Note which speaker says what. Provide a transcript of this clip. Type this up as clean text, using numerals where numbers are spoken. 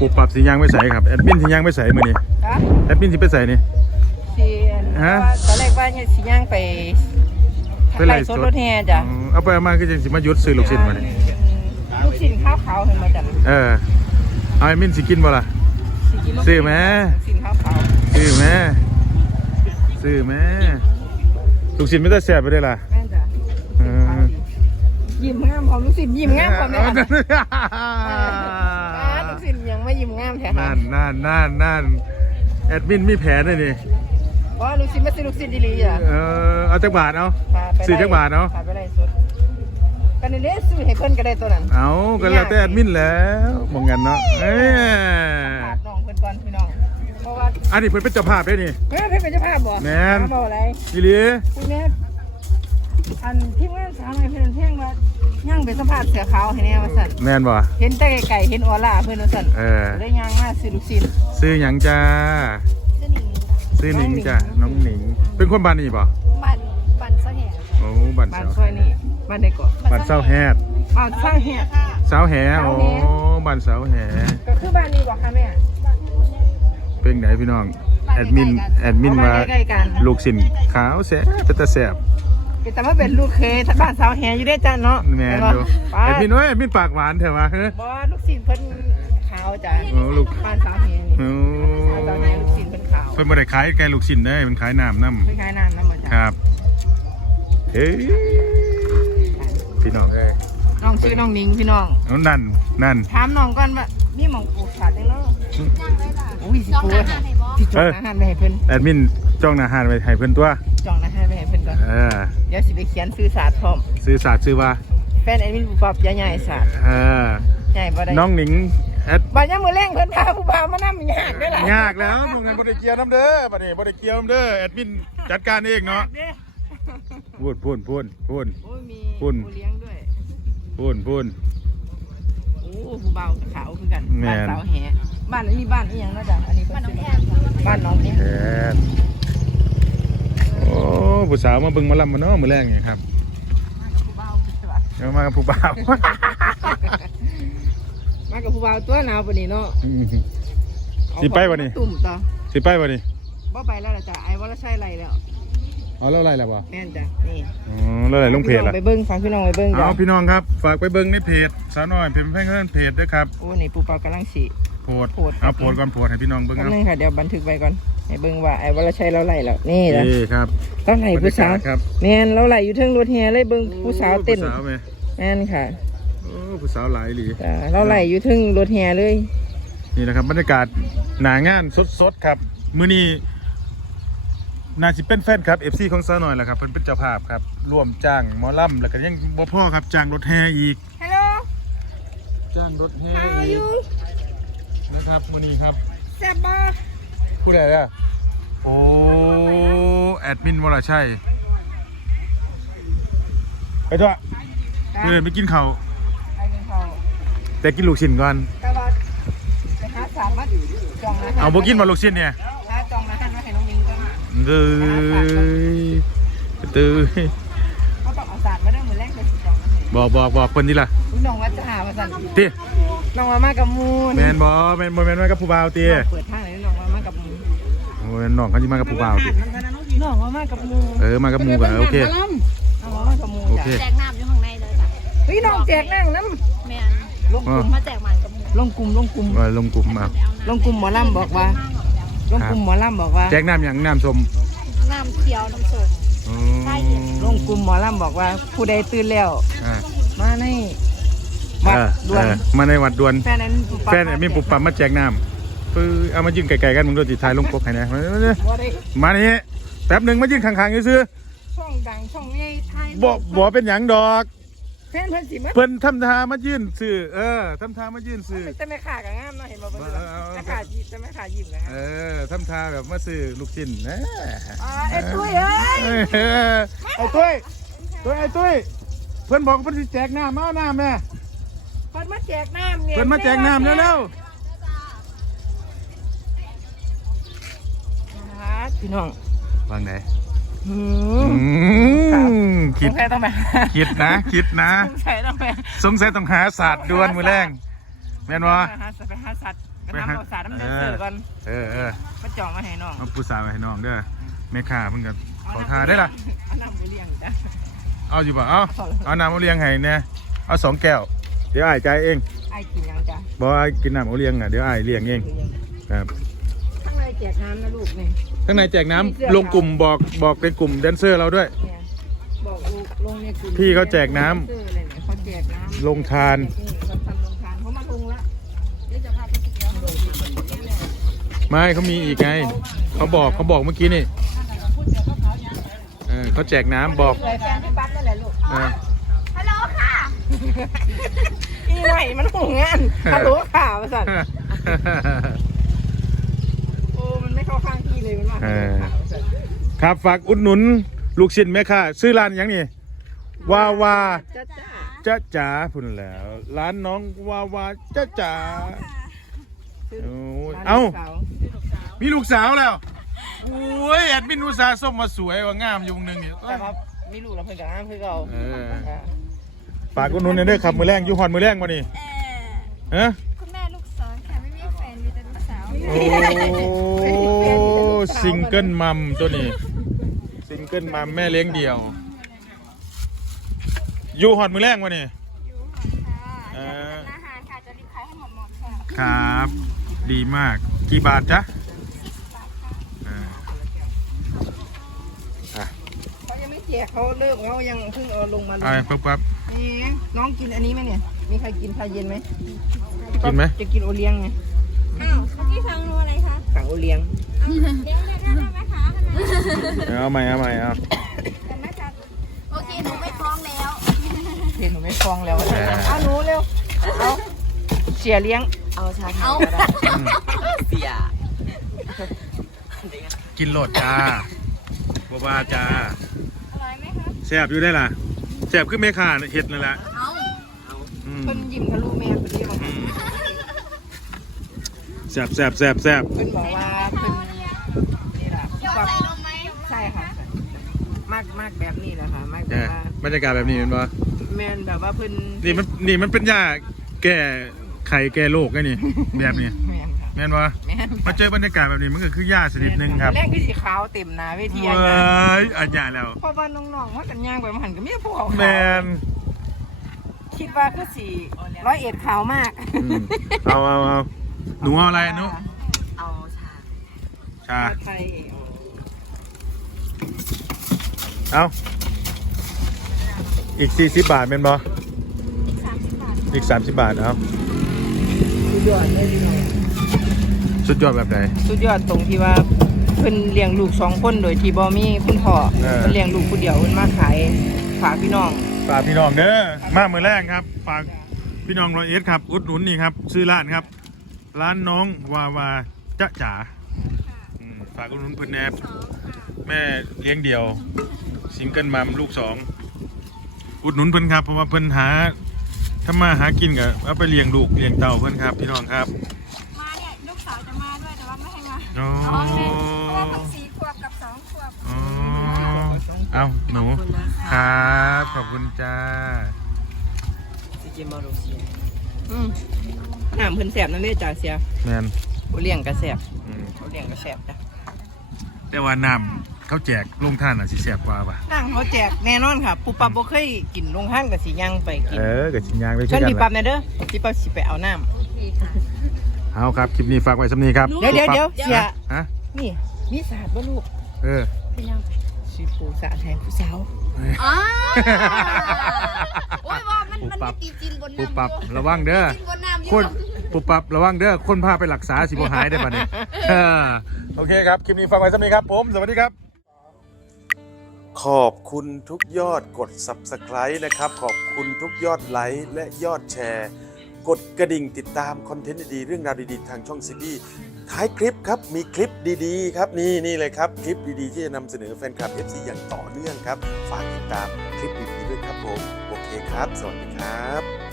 Speaker 1: ปุบปับสิยางไม่ใส่ครับแอดมินสิยางไม่ใส่มือนี่แอดมินสิไปใส่นี่
Speaker 2: ฮะตอนแรกว่าเนี่ยสิย่างไปไล่สดรถแห่จ้ะ
Speaker 1: เอาไปมาคือจะสิมายุดซื้อลูกชิ้นมาเนี่ย
Speaker 2: ลูกชิ้นข้าวขาวเห็นมาจ้ะ
Speaker 1: เอาแอดมินสิกินบ่ล่ะซื้อไหม
Speaker 2: ชิ้นข้าวขาว
Speaker 1: ซื้อไหมลูกชิ้นไม่ต้องแสบไปได้ล่ะ
Speaker 2: แม่จ้ะยิ้มงามของลูกชิ้นยิ้มงามของแม่ลูกชิ้นยังไม่ยิ้มงามแท้
Speaker 1: นั่นแอดมินมีแผนเลยนี่
Speaker 2: ว่าลูกชิ้นไม่ซื้อลูกชิ้นดีๆอ่ะ
Speaker 1: เอาจักบาทเอาซื้อจักบาทเอา
Speaker 2: ขายไปไล่สดกันนี่ซื้อให้เพิ่นก็ได้ตัวนั้น
Speaker 1: เอาก็แล้วแต่แอดมินแล้วมองกันเนาะ
Speaker 2: น้องเพิ่นก่อนพี่น้องเพราะว่า
Speaker 1: อันนี้เพิ่นเป็นเจ้าภาพได้นี่
Speaker 2: เพิ่นเป็นเจ้าภาพบ่
Speaker 1: แม่น
Speaker 2: บอกอะไร
Speaker 1: อีหลี
Speaker 2: คุณแม่อันที่งานสาวให้เพิ่นเพ่งว่าย่างเป็นสัมภาษณ์เสือขาวให้แน่ว่าซั่น
Speaker 1: แม่นบ่
Speaker 2: เห็นแต่ไก่เห็นออร่าเพิ่นว่าซั่นได้ย่างมาซื้อลูกชิ้น
Speaker 1: ซื้อหยังจ้าซื้อหนิงจ้ะน้องหนิงเป็นคนบ้านนี่ป่ะ
Speaker 3: บ้านเสาแห่
Speaker 1: โอ้บ้าน
Speaker 2: ซอยนี่บ้านใดก่อน
Speaker 1: บ้านเสาแห่
Speaker 2: บ้านเสาแห่
Speaker 1: โอ้บ้านเสาแห่
Speaker 2: ก็คือบ้านนี้บอกค่ะแม่
Speaker 1: เป็นไหนพี่น้องแอดมินว่าลูกชิ้นขาวแซ่บเป็นตาแซ่บ
Speaker 2: แต่ว่าเป็นลูกเคยบ้านเสาแห่อยู่ได้จ้ะเนาะ
Speaker 1: แม่นดูแอดมินปากหวานเถอะวะ
Speaker 2: บ่ลูกชิ้นเพิ่นขาวจ้ะ
Speaker 1: ลูก
Speaker 2: บ้านเสาแห่นี่เสาแห่ลูกชิ้นเพิ่นขาว
Speaker 1: เพิ่นบ่ได้ขายแกลูกชิ้นได้มันขายน้ำน้ำ
Speaker 2: ไม่ขายน้ำบ่จ้ะ
Speaker 1: ครับเฮ้ยพี่น้อง
Speaker 2: น้องชื่อน้องนิ้งพี่น้อง
Speaker 1: นั่น
Speaker 2: ถามน้องก่อนว่ามีหม่องปลูกสัตว์ได้เนาะอุ้ยสิปลูกที่จ้องอาหารไปให้เพิ่น
Speaker 1: แอดมินจ้องอาหารไปให้เพิ่นตัว
Speaker 2: จ้องอาหารไปให้เพิ่นก่อนเดี๋ยวสิไปเขียนซื้อศาสตร์พร้อม
Speaker 1: ซื้อศาสตร์ซื้อว่า
Speaker 2: แฟนแอดมินผู้ปรับใหญ่ๆศาสตร์ใหญ่บ่ได้
Speaker 1: น้องหนิง
Speaker 2: บัดยามมื้อแลงเพิ่นพาผู้บ่าวมานำยากได้ล่ะ
Speaker 1: ยากแล้วลุงนี่บ่ได้เกี่ยวนํเด้อบัดนี้บ่ได้เกี่ยวนำเด้อแอดมินจัดการเองเนาะพูนโอ้มีผู้เลี้ยงด้วยพูน
Speaker 2: โอ้ผู้บ่าวขาวคือกันบ้านสาวแห่บ้านอันนี้บ้านอีหยังเนาะจ้ะอันนี้บ้านน้องแห่บ้านน้องแห่
Speaker 1: โอ้ผู้สาวมาเบิ่งมาลำมาเนาะมื้อแรกไงครับมากับผู้บ่าว
Speaker 2: มากับผู้บ่าวตัวหนาวปานนี้เนาะ
Speaker 1: สิไปบ่นี่
Speaker 2: ตุ่มต่อ
Speaker 1: สิไปบ่นี่
Speaker 2: บ่ไปแล้วจ้ะไอ้วรชัยไรแล้ว
Speaker 1: เอาแล้วไรแล้วบ่
Speaker 2: แม่นจ้ะนี่
Speaker 1: แล้วไรลงเพจล่ะ
Speaker 2: ไปเบิ่งฟังพี่น้องไปเบิ่ง
Speaker 1: เอาพี่น้องครับฝากไปเบิ่งในเพจสาวน้อยเป็นเพื่อนเพจด้วยครับ
Speaker 2: โอ้นี่ปูเปากำลังสิ
Speaker 1: โพสเอาโพสก่อนโพสให้พี่น้องเบิ่งเอา
Speaker 2: นึงค่ะเดี๋ยวบันทึกไว้ก่อนให้เบิ่งว่าไอ้วรชัยเราไล่แล้วนี่ล่ะ
Speaker 1: ครับ
Speaker 2: เราไล่ผู้สาวแม่นเราไล่อยู่เทิงรถแห่เลยเบิ่งผู้สาวเต้นแม่นค่ะ
Speaker 1: โอ้ผู้สาวหลายหลี
Speaker 2: เราไล่อยู่เทิงรถแห่เลย
Speaker 1: นี่นะครับบรรยากาศหนางานสดครับมื้อนี้น่าจะเป็นแฟนครับ FC ของสาวน้อยแหละครับเพิ่นเป็นเจ้าภาพครับร่วมจ้างหมอลำแล้วก็ยังบ่พอครับจ้างรถแห่อีก
Speaker 2: ฮัลโหล
Speaker 1: จ้างรถแห่อีกนะครับมื้อนี้ครับ
Speaker 2: แซ่บบ่
Speaker 1: ผู้ใดอ่ะโอ้แอดมินวรชัยไปเถอะเดินไปกินข้าวแต่กินลูกชิ้นก่อน
Speaker 2: ไปหาสามารถจองนะ
Speaker 1: เอาบ่กินบ่ลูกชิ้นเนี่ย
Speaker 2: จองนะให้น้องนิ้งก่อนเขาต้องเอาศาสตร์มาได้เหมือนแรกเลยจองนะ
Speaker 1: บอกคนนี้ล่ะ
Speaker 2: น้องว่าจะหามาสั่น
Speaker 1: ตี
Speaker 2: น้องมากับมูน
Speaker 1: แมนมากับผู้บ่าวตี
Speaker 2: เปิดทางเลยน้องมากับมู
Speaker 1: โอ้น้องเขาจะมากับผู้บ่าวตี
Speaker 2: น้องมากับมู
Speaker 1: มากับมูกันโอเค
Speaker 3: โอเคแจกน้ำอยู่ข้างในเลยจ้ะ
Speaker 2: เฮ้ยน้องแจกน้ำ
Speaker 3: แม่ลงกลุ่มมาแจกมันกับมู
Speaker 2: ลงกลุ่ม
Speaker 1: มาลงกลุ่ม
Speaker 2: หมอลำบอกว่าลงกลุ่มหมอลำบอกว่า
Speaker 1: แจกน้ำอย่างน้ำส้ม
Speaker 3: น้ำเขียวน้ำส้ม
Speaker 2: ลงกลุ่มหมอลำบอกว่าผู้ใดตื่นแล้วมาในวัดดวน
Speaker 1: มาในวัดดวน
Speaker 2: แฟน
Speaker 1: มีปุบปั๊มมาแจกน้ำเอามายืนไกลๆกันมึงโดนติดท้ายลงกบให้นะมานี่แป๊บหนึ่งมายืนข้างๆซื้อ
Speaker 2: ช่องดังช่องใหญ่ไทย
Speaker 1: บอกเป็นหยังดอก
Speaker 2: แฟนเพิ่นสิ
Speaker 1: เพิ่นทำท่ามายืนซื้อทำท่ามายืนซื้อ
Speaker 2: แต่ไม่ขากับงามเนาะเห็นบ่เพิ่นแต่ขายิ้มแต่ไม่ขายิ้มนะ
Speaker 1: ทำท่าแบบมาซื้อลูกชิ้นนะ
Speaker 2: ไอ้ตุ้ย
Speaker 1: ไอ้ตุ้ยเพิ่นบอกเพิ่นสิแจกน้ำเอาน้ำแม่
Speaker 2: เพิ่นมาแจกน้ำเนี่ย
Speaker 1: เพิ่นมาแจกน้ำเร็ว
Speaker 2: ๆพี่น้อง
Speaker 1: วางไหน
Speaker 2: คิดต้องไป
Speaker 1: คิดนะสงสัยต้องหาศาสตร์ดวนมือแรงแม่นวะ
Speaker 2: ไปหาศาสตร์ทำภาษาน้ำเดือดก่อน
Speaker 1: เออ
Speaker 2: มาจ่องมาให้น้อง
Speaker 1: เอาปูสาวให้น้องเด้อแม่ค้าเพิ่นก็ขอทาได้ล่ะ
Speaker 2: เอาน้ำไปเลี้ยงจ้ะ
Speaker 1: เอาอยู่ป่ะเอาน้ำเอาเลี้ยงให้เนี่ยเอา2 แก้วเดี๋ยวอ้ายจ่ายเอง
Speaker 2: ไอ้กินยังจ้ะ
Speaker 1: บ่อ้ายกินน้ำเอาเลี้ยงอ่ะเดี๋ยวอ้ายเลี้ยงเองครับ
Speaker 2: ข้างในแจกน้ำนะลูกนี่
Speaker 1: ข้างในแจกน้ำลงกลุ่มบอกในกลุ่มแดนเซอร์เราด้วย
Speaker 2: เนี่ยบอกลูกลงในกลุ่ม
Speaker 1: พี่เขาแจกน้ำ
Speaker 2: เขาแจกน้ำ
Speaker 1: ลงทาน
Speaker 2: เขาทำลงทานเขามาลงละเดี๋ยวจะพาไปกินเดี๋ยว
Speaker 1: ไม่เขามีอีกไงเขาบอกเมื่อกี้นี่เขาแจกน้ำบอก
Speaker 2: เลยแฟนที่ปั๊บนั่นแหละลูก
Speaker 3: ฮัลโหลค่ะ
Speaker 2: อีไหนมันหงงานฮัลโหลข่าวมาสั่นโอ้มันไม่เข้าข้างพี่เลยมันว่าฮัลโหลข่าวมาสั่น
Speaker 1: ครับฝากอุดหนุนลูกชิ้นแม่ค่ะซื้อร้านหยังนี่วาวา
Speaker 2: จ้าจ้า
Speaker 1: จ๊ะจ๋าพุ่นแล้ว ร้านน้องวาวาจ๊ะจ๋าโอ้ยเอ้ามีลูกสาวแล้วโอ้ยแอดมินอุตสาห์ส้มมาสวยว่างามอยู่วงหนึงนี่
Speaker 2: แต่ครับมีลูกแล้วเพิ่นกับน้ำเพิ่นก็เอา
Speaker 1: ฝากอุดหนุนหน่อยเด้อครับมือแรงอยู่ฮอนมือแรงบ่นี่ฮะ
Speaker 3: คุณแม่ลูกสองค่ะไม่มีแฟนมีแต่ลูกสาว
Speaker 1: โอ้ซิงเกิลมัมตัวนี้ซิงเกิลมัมแม่เลี้ยงเดี่ยวอยู่ฮอนมือแรงบ่นี่
Speaker 3: อยู่ค่ะอาหารค่ะจะรีบขายให้หมดค่ะ
Speaker 1: ครับ ดีมากกี่บาทจ๊ะอ่า
Speaker 2: เขายังไม่แจกเขาเลิกเขายังเพิ่งเอาลงมา
Speaker 1: อ่าปั๊บ
Speaker 2: นี่น้องกินอันนี้ไหมเนี่ยมีใครกินชาเย็นไหม
Speaker 1: กินไหม
Speaker 2: จะกินโอเลี้ยงไง
Speaker 3: อ้าวเมื่อกี้ฟังรู้อะไรคะ
Speaker 2: สั่งโอเลี้ยง
Speaker 3: เลี้ยงได้ไหมคะ
Speaker 1: เอาใหม่เอา
Speaker 3: กันนะคะโอเคหนูไม่ฟ้องแล้ว
Speaker 2: เห็นหนูไม่ฟ้องแล้วเอาหนูเร็วเอาเสียเลี้ยงเอาชาไทยก็ได้เสีย
Speaker 1: กินโหลดจ้าบัวบาจ้า
Speaker 3: อร่อยไหมคะ
Speaker 1: แซ่บอยู่ได้ล่ะแซ่บขึ้นเมฆาเห็ดนั่นแหละ
Speaker 3: เอา
Speaker 1: อืม
Speaker 2: เพิ่นยิ้มทะลุแม่พอดีบอก
Speaker 1: อืมแซ่บ
Speaker 2: เพิ่นบอกว่าเพิ่นนี่แหละ
Speaker 3: ยอด
Speaker 2: ความ
Speaker 3: ใส่ลงไหม
Speaker 2: ใช่ค่ะมากแบบนี้แหละค่ะมากแบ
Speaker 1: เนี่ย
Speaker 2: บว่า
Speaker 1: บรรยากาศแบบนี้เป็นปะ
Speaker 2: แมนแบบว่าเพิ่น
Speaker 1: นี่มันเป็นยาแก้ไข้แก้โรคไงนี่แบบนี้
Speaker 2: แมนค่ะ
Speaker 1: แม่นปะ
Speaker 2: แมน
Speaker 1: มาเจอบรรยากาศแบบนี้มันก็คือยาชนิดหนึ่งครับ
Speaker 2: แรกคือสีขาวเต็มหนาเวที
Speaker 1: เว้
Speaker 2: อันนั้น
Speaker 1: ยอันยาแล้ว
Speaker 2: เพราะว่าน้องๆว่ากันย่างไปมันหันก็มีแต่พวกขาว
Speaker 1: แมน
Speaker 2: คิดว่าคือสี101ขาวมาก
Speaker 1: อืมเอาหนูเอาอะไรหนู
Speaker 2: เอาชา
Speaker 1: ชา
Speaker 2: ไทย
Speaker 1: เอาอีก40 บาทเป็นปะ
Speaker 3: 30 บาท
Speaker 1: อีก30 บาทเอา
Speaker 2: สุดยอดเลยพี่น้อง
Speaker 1: สุดยอดแบบไหน
Speaker 2: สุดยอดตรงที่ว่าเพิ่นเลี้ยงลูก2คนโดยที่บ่มีคุณพ่อ
Speaker 1: เออ
Speaker 2: เพิ่นเลี้ยงลูกผู้เดียวเพิ่นมาขายฝากพี่น้อง
Speaker 1: ฝากพี่น้องเด้อมามือแรกครับฝากพี่น้องร้อยเอ็ดครับอุดหนุนนี่ครับซื้อร้านครับ ร้านน้องวาวาจ๊ะจ๋าฝากอุดหนุนเพื่อนแนบแม่เลี้ยงเดี่ยวซิงเกิลมัมลูก2อุดหนุนเพื่อนครับเพราะว่าเพื่อนถ้ามาหากินกับเอาไปเลี้ยงลูกเลี้ยงเต่าเพื่อนครับพี่น้องครับ
Speaker 3: มาเนี่ยลูกสาวจะมาด้วยแต่ว่าไม่ให้มา
Speaker 1: โอ้
Speaker 3: ท้องเลยเพราะว่าเพิ่ง4 ขวบกับ 2 ขวบ
Speaker 1: อ๋อเอาหนูครับขอบคุณจ้า
Speaker 2: น้ำเพิ่นแสบนั่นเด้จ้าเสีย
Speaker 1: แมน
Speaker 2: โอเลี้ยงก็แสบ
Speaker 1: อืม
Speaker 2: โอเลี้ยงก็แสบจ้ะ
Speaker 1: แต่ว่าน้ำเขาแจกลงท่านอ่ะสิแสบกว่าป่ะ
Speaker 2: นั่งเขาแจกแน่นอนค่ะปุ๊บปั๊บบ่เคยกินลงห้างกับสิย่างไปกิน
Speaker 1: กับชิ้นยางไป
Speaker 2: เชิญพี่ปั๊บแน่เด้อพี่ปั๊บสิไปเอาน้ำ
Speaker 1: เอาครับ คลิปนี้ฝากไว้สำนีครับ
Speaker 2: เดี๋ยวเสีย
Speaker 1: ฮะ
Speaker 2: นี่มีศาสตร์บ่ลูก
Speaker 1: เออ
Speaker 2: เป็นยังสิปูศาสตร์แทนผู้สาว
Speaker 3: อ๋อโอ้ยว่ามันมีตีจินบน
Speaker 1: ปุบ
Speaker 3: น้ำ
Speaker 1: ปับระวังเด้อ
Speaker 3: จินบนน้ำอยู่
Speaker 1: คนปุบปับระวังเด้อคนพาไปรักษาสิบ่หายได้ป่ะเนี่ยโอเคครับ คลิปนี้ฝากไว้สำนีครับผม สวัสดีครับ ขอบคุณทุกยอดกด Subscribe นะครับ ขอบคุณทุกยอดไลค์และยอดแชร์ กดกระดิ่งติดตามคอนเทนต์ดีๆเรื่องราวดีๆ ทางช่องซีบีท้ายคลิปครับ มีคลิปดีๆ ครับนี่เลยครับ คลิปดีๆ ที่จะนำเสนอแฟนคลับ FC อย่างต่อเนื่องครับ ฝากติดตามคลิปดีๆด้วยครับผม โอเคครับ สวัสดีครับ